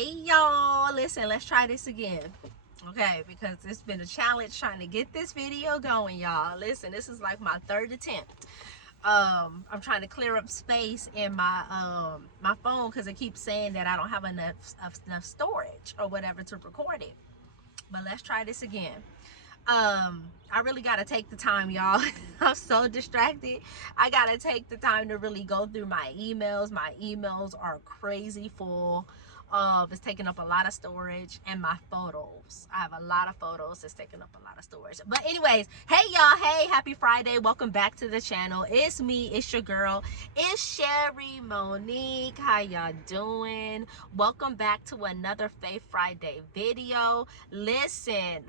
Hey y'all, listen, let's try this again. Okay, because it's been a challenge trying to get this video going, y'all. Listen, this is like my third attempt. I'm trying to clear up space in my phone because it keeps saying that I don't have enough storage or whatever to record it. But let's try this again. I really gotta take the time, y'all. I'm so distracted. I gotta take the time to really go through my emails. My emails are crazy full. It's taking up a lot of storage, and my photos. I have a lot of photos that's taking up a lot of storage. But anyways, hey y'all, hey, happy Friday. Welcome back to the channel. It's me, it's your girl, it's Sherry Monique. How y'all doing? Welcome back to another Faith Friday video. Listen.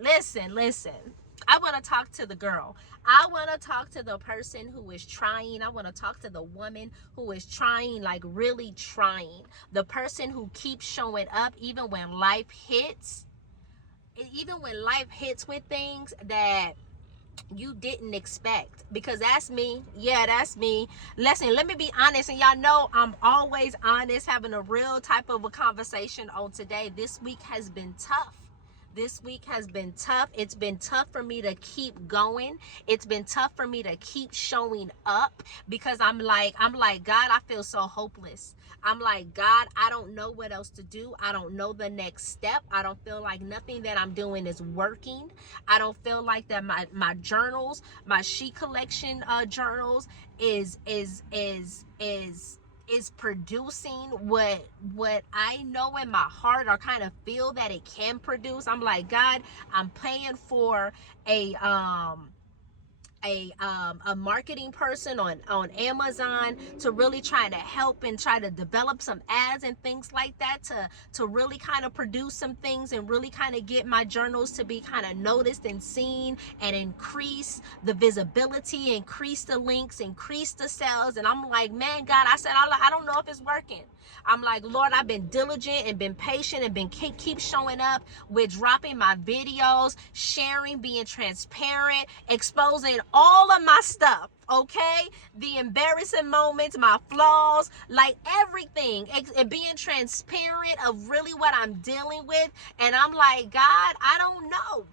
I want to talk to the girl. I want to talk to the person who is trying. I want to talk to the woman who is trying, like really trying. The person who keeps showing up even when life hits. Even when life hits with things that you didn't expect. Because that's me. Yeah, that's me. Listen, let me be honest, and y'all know I'm always honest, having a real type of a conversation on today. This week has been tough. This week has been tough. It's been tough for me to keep going. It's been tough for me to keep showing up because I'm like, God, I feel so hopeless. I'm like, God, I don't know what else to do. I don't know the next step. I don't feel like nothing that I'm doing is working. I don't feel like that my journals, my SHE Collection journals is producing what I know in my heart or kind of feel that it can produce. I'm like, God, I'm paying for a marketing person on Amazon to really try to help and try to develop some ads and things like that to really kind of produce some things and really kind of get my journals to be kind of noticed and seen and increase the visibility, increase the links, increase the sales. And I'm like, man, God, I said, I don't know if it's working. I'm like, Lord, I've been diligent and been patient and been keep showing up with dropping my videos, sharing, being transparent, exposing all of my stuff, okay? The embarrassing moments, my flaws, like everything, and being transparent of really what I'm dealing with. And I'm like, God, I don't know.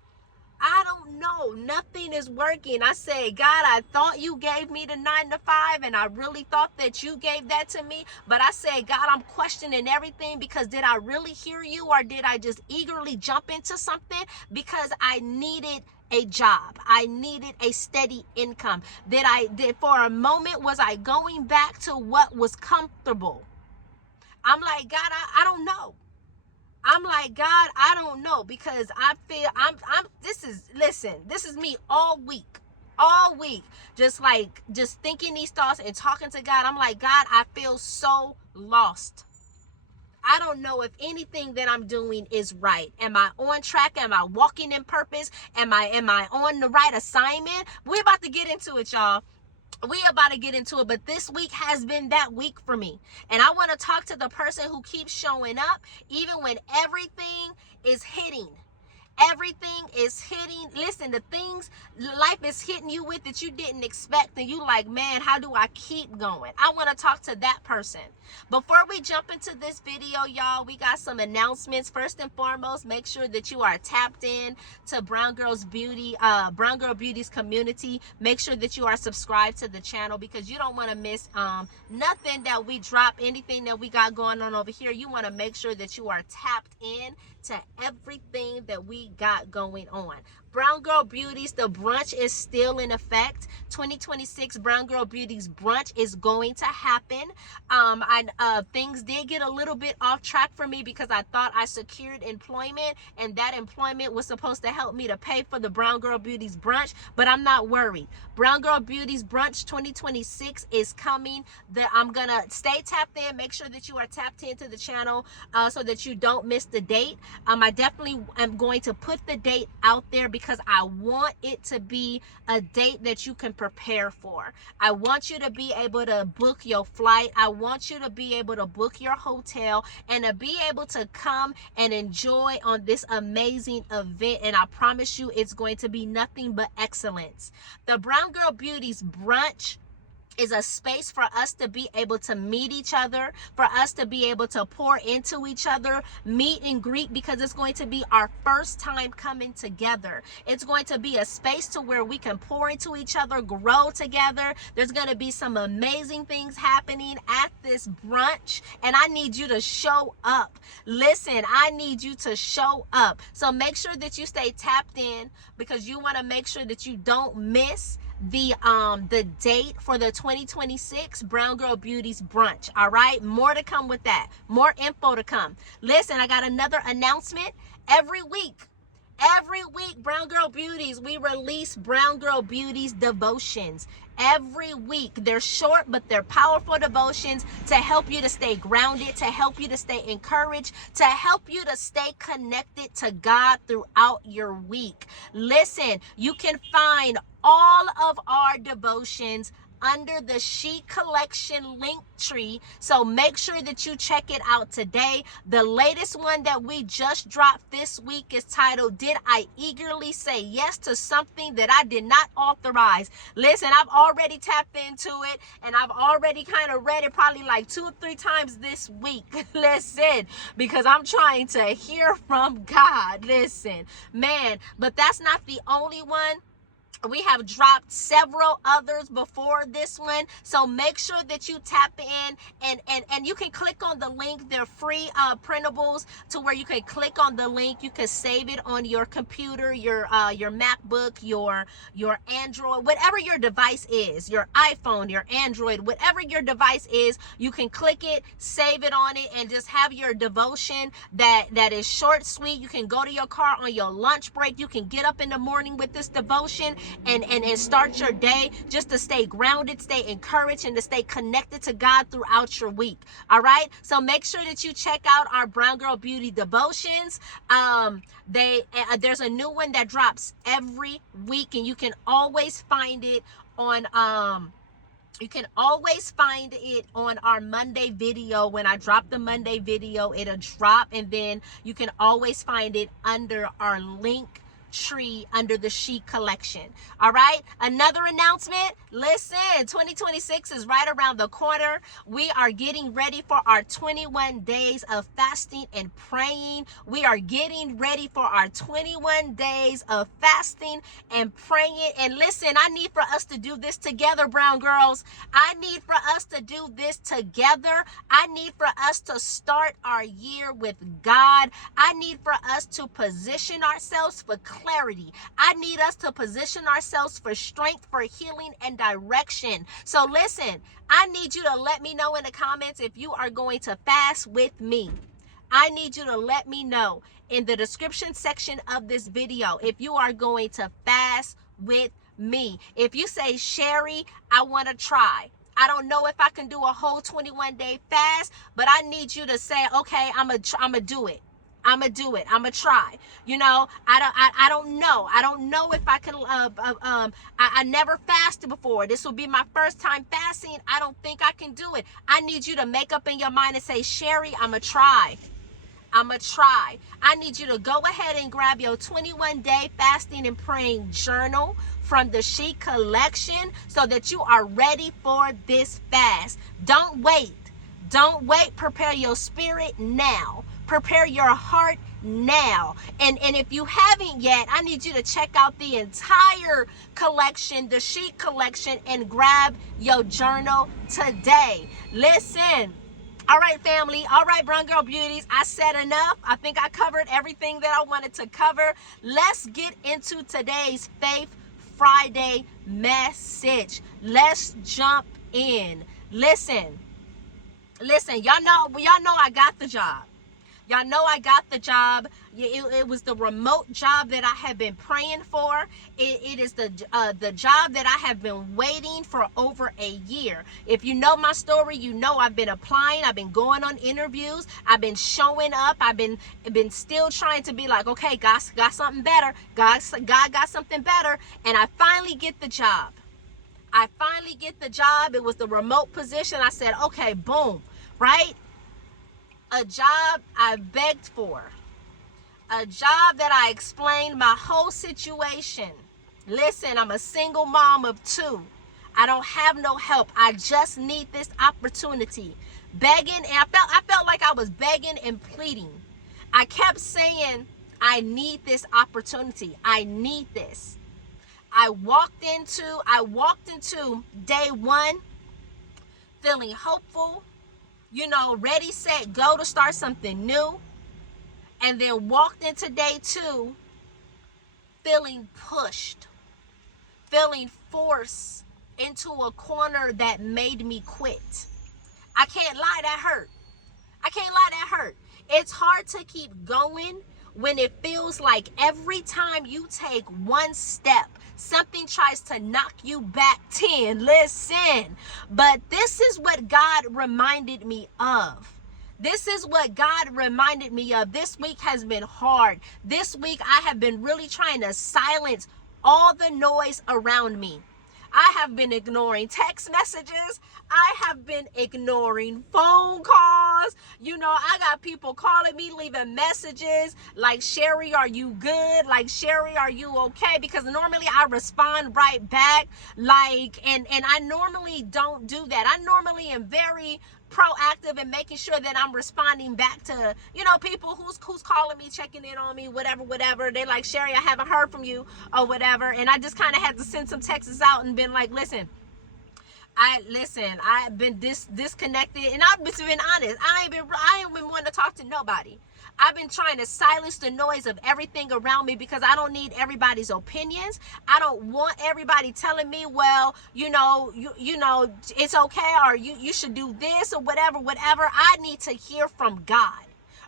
Nothing is working. I say, God, I thought you gave me the 9 to 5, and I really thought that you gave that to me. But I said, God, I'm questioning everything because did I really hear you, or did I just eagerly jump into something because I needed a job? I needed a steady income. Did for a moment, was I going back to what was comfortable? I'm like, God, I don't know. I'm like, God, I don't know, because I feel this is me all week, just thinking these thoughts and talking to God. I'm like, God, I feel so lost. I don't know if anything that I'm doing is right. Am I on track? Am I walking in purpose? Am I on the right assignment? We're about to get into it, y'all. But this week has been that week for me. And I want to talk to the person who keeps showing up even when everything is hitting. Everything is hitting. Listen, the things life is hitting you with that you didn't expect, and you like, man, how do I keep going? I want to talk to that person. Before we jump into this video, y'all, we got some announcements. First and foremost, make sure that you are tapped in to Brown Girl Beauties community. Make sure that you are subscribed to the channel, because you don't want to miss nothing that we drop, anything that we got going on over here. You want to make sure that you are tapped in to everything that we got going on. Brown Girl Beauties, the brunch is still in effect. 2026 Brown Girl Beauties brunch is going to happen. Things did get a little bit off track for me because I thought I secured employment, and that employment was supposed to help me to pay for the Brown Girl Beauties brunch, but I'm not worried. Brown Girl Beauties brunch 2026 is coming. I'm gonna stay tapped in. Make sure that you are tapped into the channel so that you don't miss the date. I definitely am going to put the date out there because I want it to be a date that you can prepare for. I want you to be able to book your flight. I want you to be able to book your hotel and to be able to come and enjoy on this amazing event. And I promise you, it's going to be nothing but excellence. The Brown Girl Beauties brunch is a space for us to be able to meet each other, for us to be able to pour into each other, meet and greet, because it's going to be our first time coming together. It's going to be a space to where we can pour into each other, grow together. There's going to be some amazing things happening at this brunch, and I need you to show up. Listen, I need you to show up. So make sure that you stay tapped in, because you want to make sure that you don't miss the date for the 2026 Brown Girl Beauties brunch. All right, more to come with that, more info to come. Listen, I got another announcement. Every week, Brown Girl Beauties, we release Brown Girl Beauties devotions. Every week, they're short, but they're powerful devotions to help you to stay grounded, to help you to stay encouraged, to help you to stay connected to God throughout your week. Listen, you can find all of our devotions under the SHE Collection Linktree. So make sure that you check it out today. The latest one that we just dropped this week is titled, Did I Eagerly Say Yes to Something That I Did Not Authorize? Listen, I've already tapped into it, and I've already kind of read it probably like 2 or 3 times this week. Listen, because I'm trying to hear from God. Listen, man, but that's not the only one. We have dropped several others before this one, so make sure that you tap in, and you can click on the link. They're free printables, to where you can click on the link. You can save it on your computer, your MacBook, your Android, whatever your device is, your iPhone, your Android, whatever your device is. You can click it, save it on it, and just have your devotion that is short, sweet. You can go to your car on your lunch break. You can get up in the morning with this devotion and start your day, just to stay grounded, stay encouraged, and to stay connected to God throughout your week. All right, so make sure that you check out our Brown Girl Beauty devotions. There's a new one that drops every week, and you can always find it on our Monday video. When I drop the Monday video, it'll drop, and then you can always find it under our link tree under the SHE Collection. All right, another announcement. Listen, 2026 is right around the corner. We are getting ready for our 21 days of fasting and praying. We are getting ready for our 21 days of fasting and praying. And listen, I need for us to do this together, brown girls. I need for us to do this together. I need for us to start our year with God. I need for us to position ourselves for clarity. I need us to position ourselves for strength, for healing, and direction. So listen, I need you to let me know in the comments if you are going to fast with me. I need you to let me know in the description section of this video if you are going to fast with me. If you say, Sherry, I want to try. I don't know if I can do a whole 21-day fast, but I need you to say, okay, I'm gonna do it. I'm gonna do it. I'm gonna try. You know, I don't know. I don't know if I can. I never fasted before. This will be my first time fasting. I don't think I can do it. I need you to make up in your mind and say, Sherry, I'm gonna try. I'm gonna try. I need you to go ahead and grab your 21-day fasting and praying journal from the SHE Collection so that you are ready for this fast. Don't wait. Don't wait. Prepare your spirit now. Prepare your heart now. And if you haven't yet, I need you to check out the entire collection, the SHE Collection, and grab your journal today. Listen. All right, family. All right, Brown Girl Beauties. I said enough. I think I covered everything that I wanted to cover. Let's get into today's Faith Friday message. Let's jump in. Listen. Y'all know I got the job. Y'all know I got the job. It was the remote job that I have been praying for. It is the job that I have been waiting for over a year. If you know my story, you know I've been applying. I've been going on interviews. I've been showing up. I've been still trying to be like, okay, God got something better. God got something better. And I finally get the job. It was the remote position. I said, okay, boom, right? A job I begged for. A job that I explained my whole situation. Listen, I'm a single mom of 2. I don't have no help. I just need this opportunity. Begging, and I felt like I was begging and pleading. I kept saying, I need this opportunity. I need this. I walked into day one feeling hopeful, ready, set, go to start something new. And then walked into day two feeling pushed, feeling forced into a corner that made me quit. I can't lie, that hurt. It's hard to keep going when it feels like every time you take one step, something tries to knock you back 10. Listen, but this is what God reminded me of. This week has been hard. This week I have been really trying to silence all the noise around me. I have been ignoring text messages. I have been ignoring phone calls. I got people calling me, leaving messages like, Sherry, are you good? Like, Sherry, are you okay? Because normally I respond right back. And I normally don't do that. I normally am very proactive in making sure that I'm responding back to, people who's calling me, checking in on me, whatever. They like, Sherry, I haven't heard from you or whatever. And I just kind of had to send some texts out and been like, listen, I've been disconnected, and I've been honest. I ain't been wanting to talk to nobody. I've been trying to silence the noise of everything around me because I don't need everybody's opinions. I don't want everybody telling me, well, it's okay, or you should do this or whatever. I need to hear from God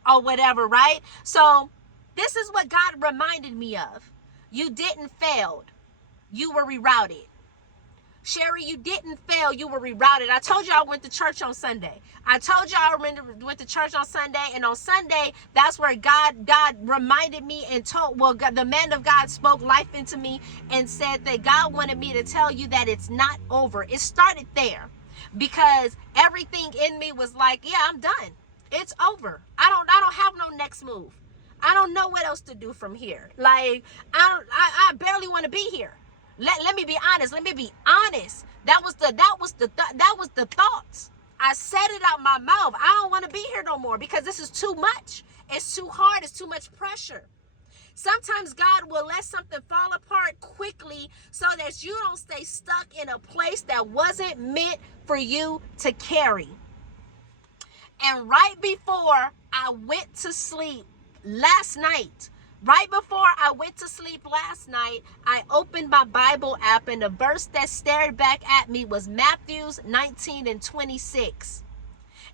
or whatever, right? So this is what God reminded me of. You didn't fail. You were rerouted. Sherry, you didn't fail. You were rerouted. I told you I went to church on Sunday. And on Sunday, that's where God reminded me and the man of God spoke life into me and said that God wanted me to tell you that it's not over. It started there because everything in me was like, yeah, I'm done. It's over. I don't have no next move. I don't know what else to do from here. Like, I barely want to be here. Let me be honest. That was the thoughts. I said it out my mouth. I don't want to be here no more because this is too much. It's too hard. It's too much pressure. Sometimes God will let something fall apart quickly so that you don't stay stuck in a place that wasn't meant for you to carry. And right before I went to sleep last night, I opened my Bible app, and the verse that stared back at me was Matthew 19:26.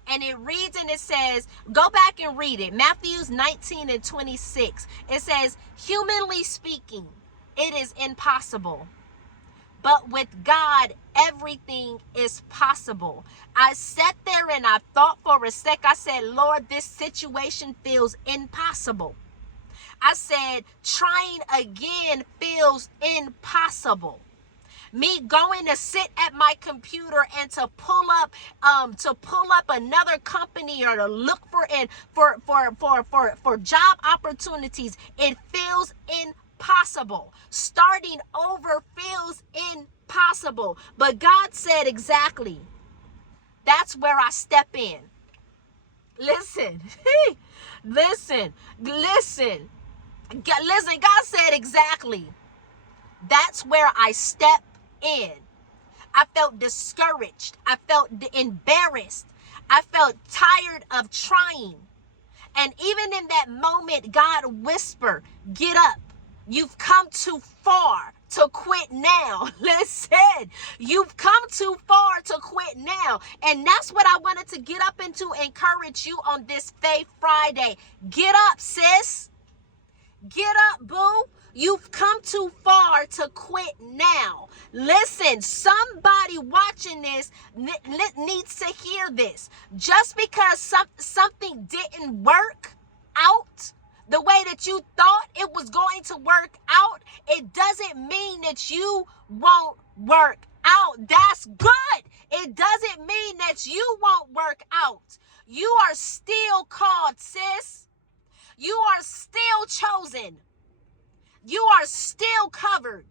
And it reads and it says, go back and read it. Matthew 19:26. It says, humanly speaking, it is impossible. But with God, everything is possible. I sat there and I thought for a sec. I said, Lord, this situation feels impossible. I said, trying again feels impossible. Me going to sit at my computer and to pull up another company or to look for job opportunities, it feels impossible. Starting over feels impossible. But God said exactly, that's where I step in. Listen. God said exactly, that's where I step in. I felt discouraged. I felt embarrassed. I felt tired of trying. And even in that moment, God whispered, get up. You've come too far to quit now. Listen, you've come too far to quit now. And that's what I wanted to get up and to encourage you on this Faith Friday. Get up, sis. Get up, boo. You've come too far to quit now. Listen, somebody watching this needs to hear this. Just because something didn't work out the way that you thought it was going to work out, it doesn't mean that you won't work out. That's good. It doesn't mean that you won't work out. You are still called, sis. You are still chosen. You are still covered.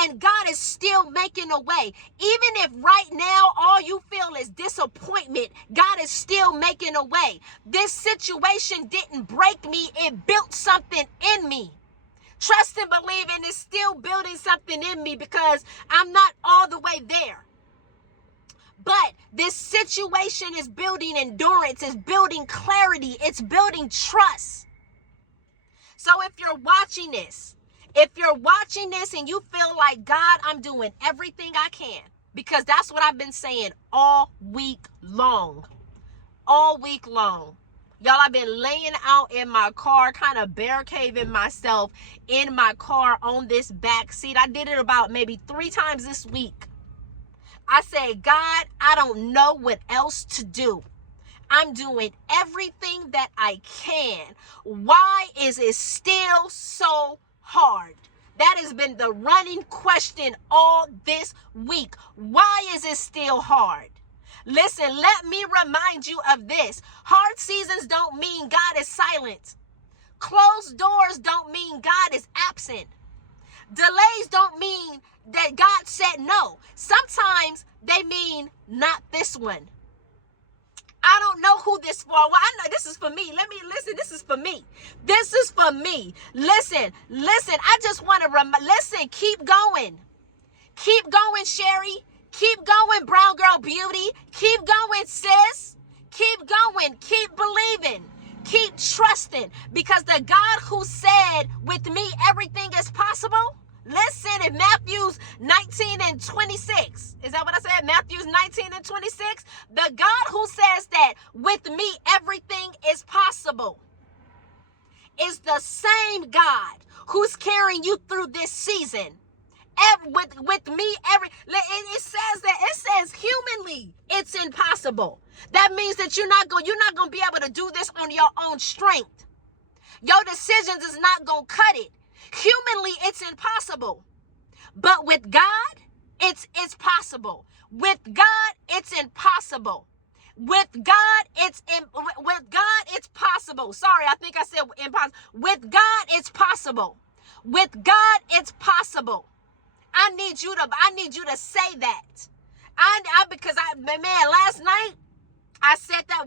And God is still making a way. Even if right now all you feel is disappointment, God is still making a way. This situation didn't break me, it built something in me. Trust and believe, and it's still building something in me because I'm not all the way there. But this situation is building endurance, it's building clarity, it's building trust. So if you're watching this and you feel like, God, I'm doing everything I can, because that's what I've been saying all week long. All week long. Y'all, I've been laying out in my car, kind of bear caving myself in my car on this back seat. I did it about maybe 3 times this week. I said, God, I don't know what else to do. I'm doing everything that I can. Why is it still so hard? That has been the running question all this week. Why is it still hard? Listen, let me remind you of this. Hard seasons don't mean God is silent. Closed doors don't mean God is absent. Delays don't mean that God said no. Sometimes they mean not this one. I don't know who this for. Well, I know this is for me. Let me listen. This is for me. This is for me. Listen. I just want to listen. Keep going. Keep going, Sherry. Keep going, brown girl beauty. Keep going, sis. Keep going. Keep believing. Keep trusting. Because the God who said, with me, everything is possible. Listen, in Matthews 19 and 26. Is that what I said? Matthews 19 and 26. The God who says that with me, everything is possible is the same God who's carrying you through this season. With me, it says humanly it's impossible. That means that you're not going to be able to do this on your own strength. Your decisions is not going to cut it. Humanly, it's impossible. But with God, it's possible. With God, it's impossible. With God, it's possible. Sorry, I think I said impossible. With God, it's possible. With God, it's possible. I need you to say that. Because last night I said that